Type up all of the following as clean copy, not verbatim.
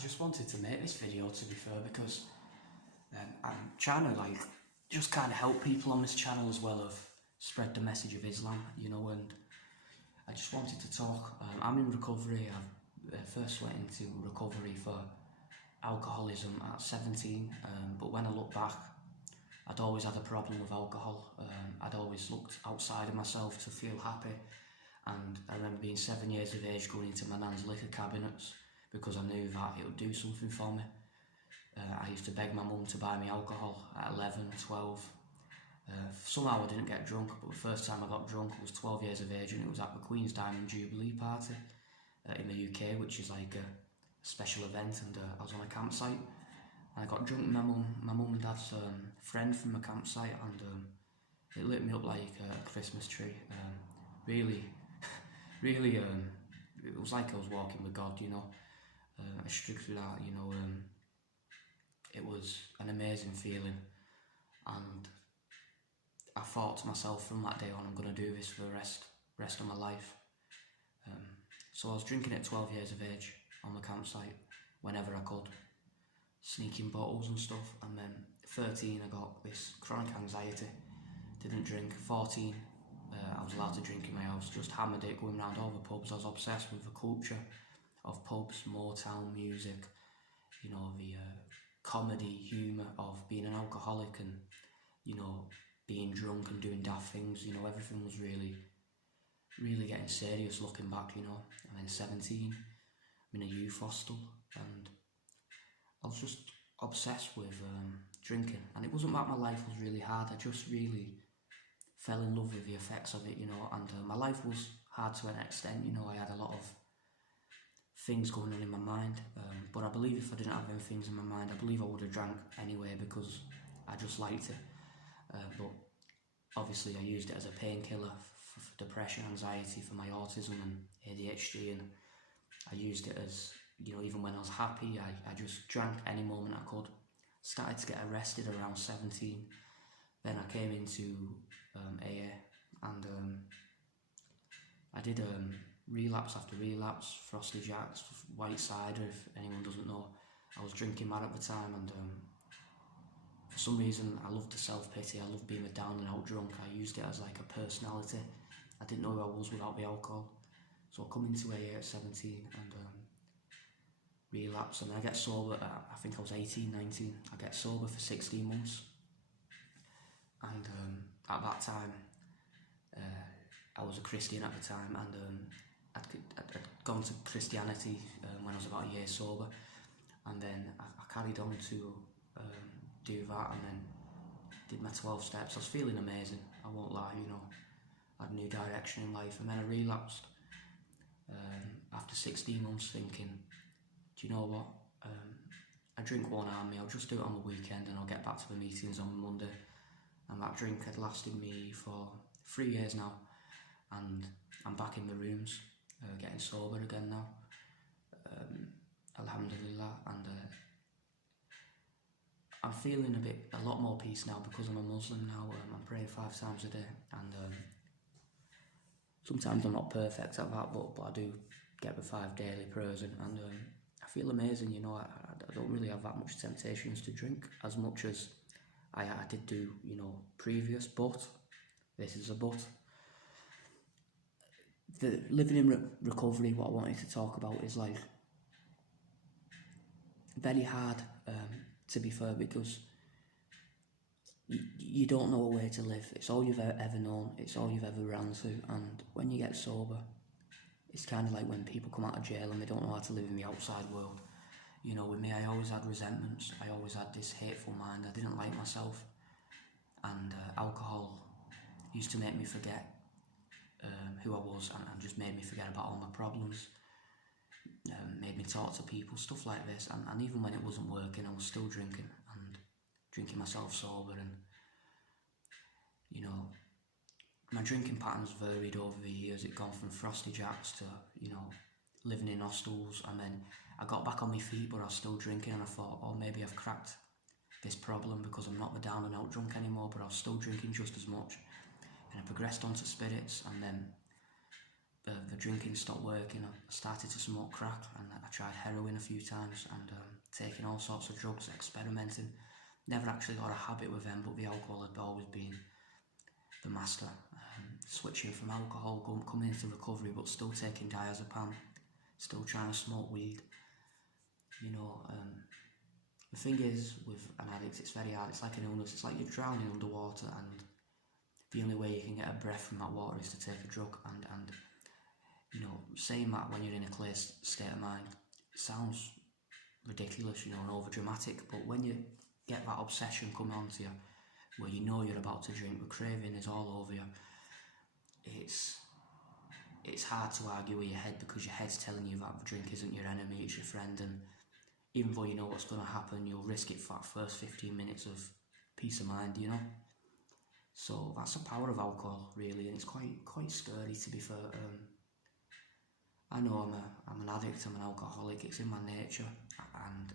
I just wanted to make this video, to be fair, because I'm trying to just kind of help people on this channel as well of spread the message of Islam, and I just wanted to talk. I'm in recovery. I first went into recovery for alcoholism at 17, but when I look back, I'd always had a problem with alcohol. I'd always looked outside of myself to feel happy, and I remember being 7 years of age going into my nan's liquor cabinets because I knew that it would do something for me. I used to beg my mum to buy me alcohol at 11, 12. Somehow I didn't get drunk, but the first time I got drunk I was 12 years of age, and it was at the Queen's Diamond Jubilee party in the UK, which is like a special event, and I was on a campsite, and I got drunk with my mum and dad's friend from the campsite, and it lit me up like a Christmas tree. Really, it was like I was walking with God, strictly that, it was an amazing feeling, and I thought to myself from that day on, I'm going to do this for the rest of my life. So I was drinking at 12 years of age on the campsite whenever I could, sneaking bottles and stuff, and then 13 I got this chronic anxiety, didn't drink. 14 I was allowed to drink in my house, just hammered it, going around all the pubs. I was obsessed with the culture of pubs, Motown music, the comedy, humour of being an alcoholic and, being drunk and doing daft things. Everything was really getting serious looking back, I'm then 17, I'm in a youth hostel, and I was just obsessed with drinking. And it wasn't that my life was really hard, I just really fell in love with the effects of it, and my life was hard to an extent, I had a lot of things going on in my mind, but I believe if I didn't have them things in my mind, I believe I would have drank anyway because I just liked it. But obviously I used it as a painkiller for depression, anxiety, for my autism and ADHD, and I used it as, even when I was happy, I just drank any moment I could. Started to get arrested around 17, then I came into AA, and I did relapse after relapse, Frosty Jacks, white cider, if anyone doesn't know. I was drinking that at the time, and for some reason I loved the self-pity, I loved being a down and out drunk. I used it as like a personality. I didn't know who I was without the alcohol. So I come into AA at 17 and relapse, and then I get sober at, I think I was 18, 19. I get sober for 16 months, and at that time I was a Christian at the time, and I'd gone to Christianity when I was about a year sober, and then I carried on to do that, and then did my 12 steps. I was feeling amazing, I won't lie, I had a new direction in life, and then I relapsed after 16 months, thinking, do you know what, I drink won't harm me, I'll just do it on the weekend and I'll get back to the meetings on Monday. And that drink had lasted me for 3 years now, and I'm back in the rooms, getting sober again now, alhamdulillah, and I'm feeling a lot more peace now because I'm a Muslim now. I'm praying 5 times a day, and sometimes I'm not perfect at that, but I do get the 5 daily prayers in, and I feel amazing, I don't really have that much temptations to drink as much as I did do, previous, but this is a but. The living in recovery, what I wanted to talk about is like very hard, to be fair, because you don't know a way to live. It's all you've ever known, it's all you've ever ran to, and when you get sober, it's kind of like when people come out of jail and they don't know how to live in the outside world. With me, I always had resentments, I always had this hateful mind, I didn't like myself, and alcohol used to make me forget who I was, and just made me forget about all my problems, made me talk to people, stuff like this, and even when it wasn't working, I was still drinking, and drinking myself sober, and my drinking patterns varied over the years. It gone from Frosty Jacks to, living in hostels, and then I got back on my feet, but I was still drinking, and I thought, oh, maybe I've cracked this problem because I'm not the down and out drunk anymore, but I was still drinking just as much, and I progressed onto spirits, and then the drinking stopped working, I started to smoke crack, and I tried heroin a few times, and taking all sorts of drugs, experimenting. Never actually got a habit with them, but the alcohol had always been the master. Switching from alcohol, coming into recovery, but still taking diazepam, still trying to smoke weed. You know, the thing is with an addict, it's very hard. It's like an illness. It's like you're drowning underwater, and the only way you can get a breath from that water is to take a drug. And you know, saying that when you're in a clear state of mind, it sounds ridiculous, you know, and over dramatic. But when you get that obsession coming onto you, where you know you're about to drink, the craving is all over you, it's hard to argue with your head, because your head's telling you that the drink isn't your enemy, it's your friend. And even though you know what's going to happen, you'll risk it for that first 15 minutes of peace of mind, you know. So that's the power of alcohol, really, and it's quite scary, to be fair. I know I'm an addict, I'm an alcoholic, it's in my nature, and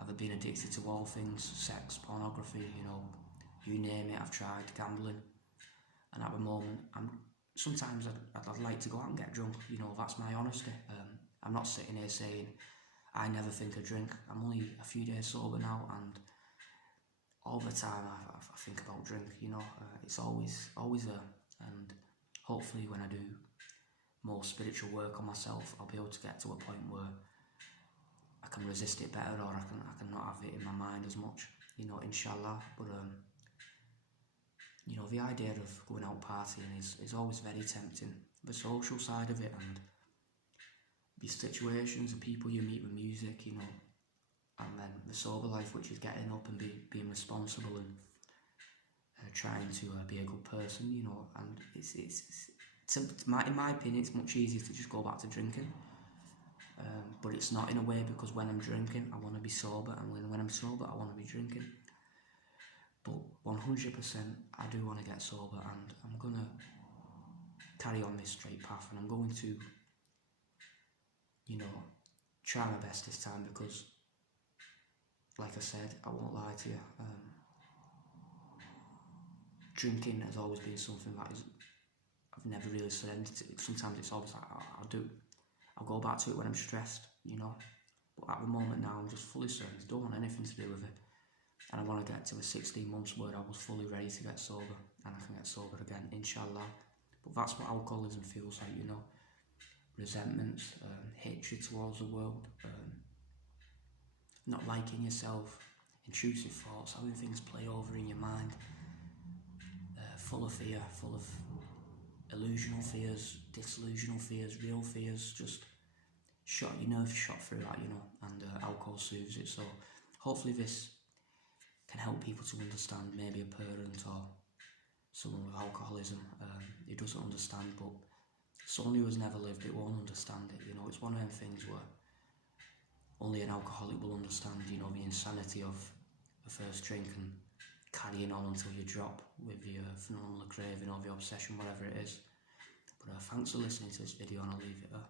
I've been addicted to all things, sex, pornography, you know, you name it, I've tried, gambling. And at the moment, sometimes I'd like to go out and get drunk, you know, that's my honesty. I'm not sitting here saying I never think of drink. I'm only a few days sober now, and all the time I think about drink, you know. It's always there, and hopefully when I do more spiritual work on myself, I'll be able to get to a point where I can resist it better, or I can not have it in my mind as much, you know, inshallah. But you know, the idea of going out partying is always very tempting. The social side of it, and the situations, the people you meet with music, you know, and then the sober life, which is getting up and being responsible and trying to be a good person, you know. And in my opinion, it's much easier to just go back to drinking. But it's not, in a way, because when I'm drinking, I want to be sober, and when I'm sober, I want to be drinking. But 100%, I do want to get sober, and I'm going to carry on this straight path, and I'm going to, you know, try my best this time, because, like I said, I won't lie to you, drinking has always been something that I've never really surrendered to. Sometimes it's always like, I'll go back to it when I'm stressed, you know. But at the moment now, I'm just fully surrendered, don't want anything to do with it. And I want to get to the 16 months where I was fully ready to get sober, and I can get sober again, inshallah. But that's what alcoholism feels like, you know. Resentments, hatred towards the world, not liking yourself, intrusive thoughts, having things play over in your mind, full of fear, full of illusional fears, disillusional fears, real fears, just your nerves shot through that, you know, and alcohol soothes it. So hopefully this can help people to understand, maybe a parent or someone with alcoholism who doesn't understand, but someone who has never lived it won't understand it, you know. It's one of them things where only an alcoholic will understand, you know, the insanity of the first drink and carrying on until you drop with your phenomenal craving or the obsession, whatever it is. But thanks for listening to this video, and I'll leave it there.